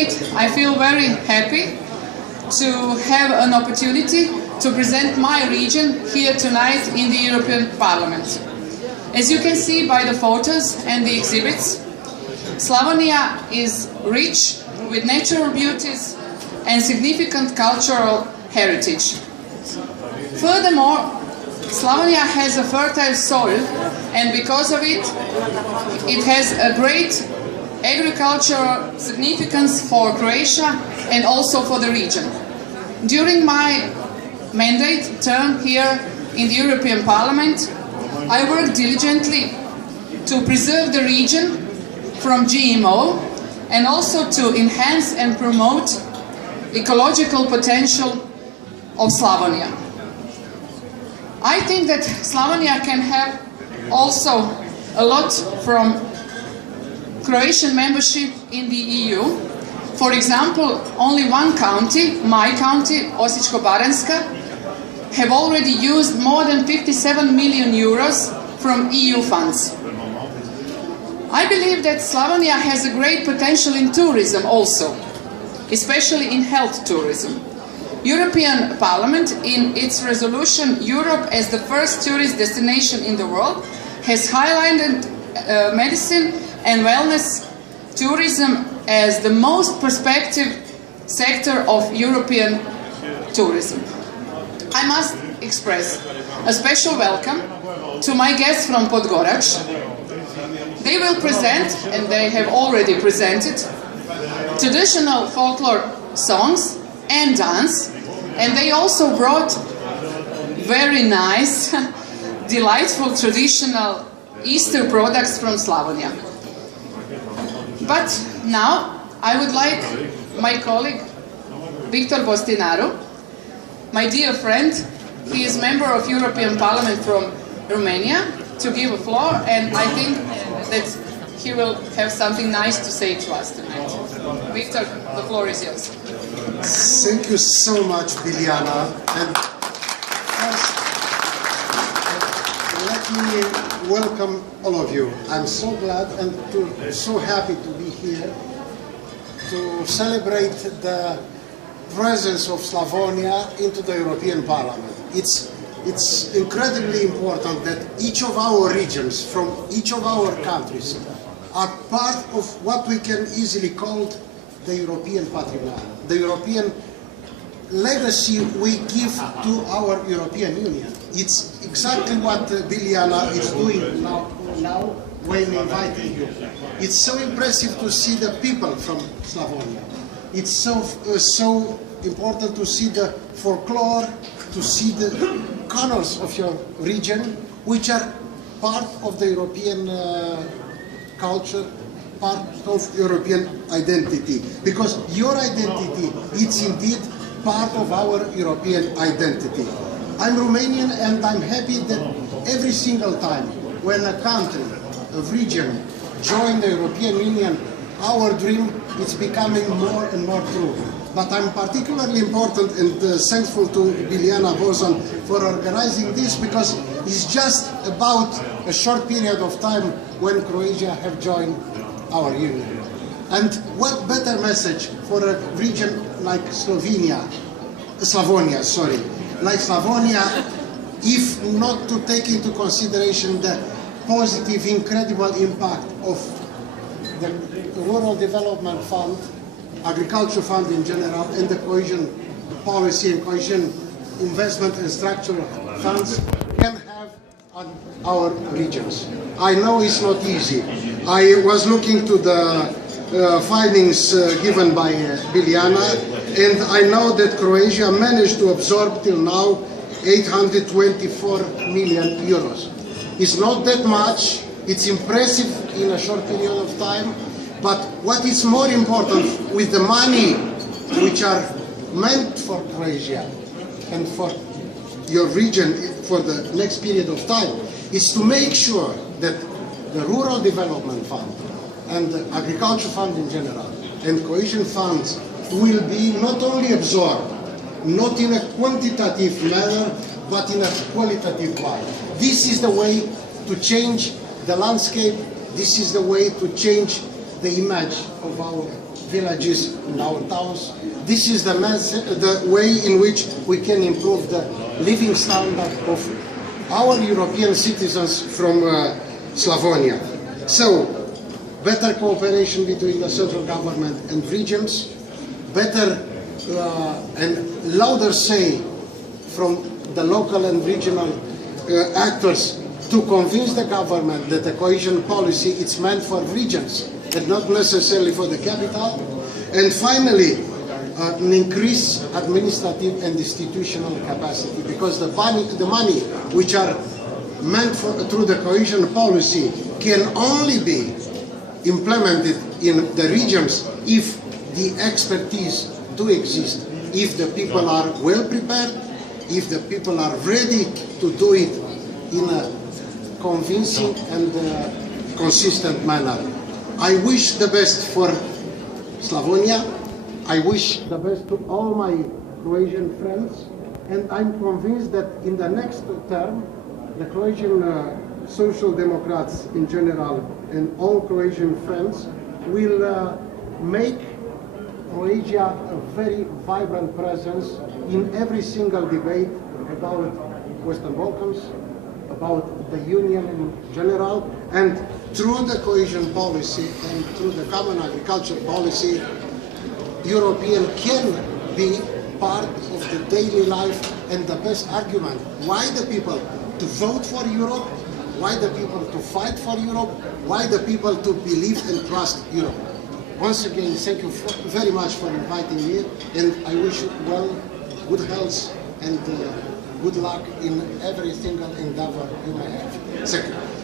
it, I feel very happy to have an opportunity to present my region here tonight in the European Parliament. As you can see by the photos and the exhibits, Slavonija is rich with natural beauties and significant cultural heritage. Furthermore, Slavonija has a fertile soil, and because of it, it has a great agricultural significance for Croatia and also for the region. During my mandate term here in the European Parliament, I worked diligently to preserve the region from GMO and also to enhance and promote ecological potential of Slavonija. I think that Slavonija can have also a lot from Croatian membership in the EU. For example, only one county, my county, Osječko-baranjska, have already used more than 57 million euros from EU funds. I believe that Slavonija has a great potential in tourism also, especially in health tourism. European Parliament, in its resolution Europe as the first tourist destination in the world, has highlighted medicine and wellness tourism as the most prospective sector of European tourism. I must express a special welcome to my guests from Podgorač. They will present, and they have already presented, traditional folklore songs and dance, and they also brought very nice, delightful traditional Easter products from Slavonija. But now I would like my colleague Victor Bostinaru, my dear friend, he is member of European Parliament from Romania, to give a floor, and I think that he will have something nice to say to us tonight. Victor, the floor is yours. Thank you so much, Biljana. And first, let me welcome all of you. I'm so glad and so happy to be here to celebrate the presence of Slavonia into the European Parliament. It's incredibly important that each of our regions, from each of our countries, are part of what we can easily call the European patrimony, the European legacy we give to our European Union. It's exactly what Biljana is doing now when inviting you. It's so impressive to see the people from Slavonia. It's so important to see the folklore, to see the colors of your region, which are part of the European culture, part of European identity. Because your identity, it's indeed part of our European identity. I'm Romanian, and I'm happy that every single time when a country, a region, join the European Union, our dream is becoming more and more true. But I'm particularly important and thankful to Biljana Borzan for organizing this, because it's just about a short period of time when Croatia have joined our union. And what better message for a region like Slavonia, like Slavonia, if not to take into consideration the positive, incredible impact of the Rural Development Fund, Agriculture Fund in general, and the cohesion policy and cohesion investment and structural funds can have on our regions. I know it's not easy. I was looking to the findings given by Biljana, and I know that Croatia managed to absorb till now 824 million euros. It's not that much, it's impressive in a short period of time, but what is more important, with the money which are meant for Croatia and for your region for the next period of time, is to make sure that the Rural Development Fund and the Agriculture Fund in general and cohesion funds will be not only absorbed, not in a quantitative manner, but in a qualitative one. This is the way to change the landscape. This is the way to change the image of our villages, in our towns. This is the way in which we can improve the living standard of our European citizens from Slavonia. So, better cooperation between the central government and regions, better and louder say from the local and regional actors to convince the government that the cohesion policy is meant for regions and not necessarily for the capital. And finally, an increased administrative and institutional capacity, because the money which are meant through the cohesion policy can only be implemented in the regions if the expertise do exist, if the people are well prepared, if the people are ready to do it in a convincing and consistent manner. I wish the best for Slavonia. I wish the best to all my Croatian friends, and I'm convinced that in the next term, the Croatian Social Democrats in general and all Croatian friends will make Croatia a very vibrant presence in every single debate about Western Balkans, about the Union in general, and through the cohesion policy and through the common agriculture policy, European can be part of the daily life and the best argument. Why the people to vote for Europe? Why the people to fight for Europe? Why the people to believe and trust Europe? Once again, thank you very much for inviting me, and I wish you well, good health, and good luck in every single endeavor you may have. Thank you.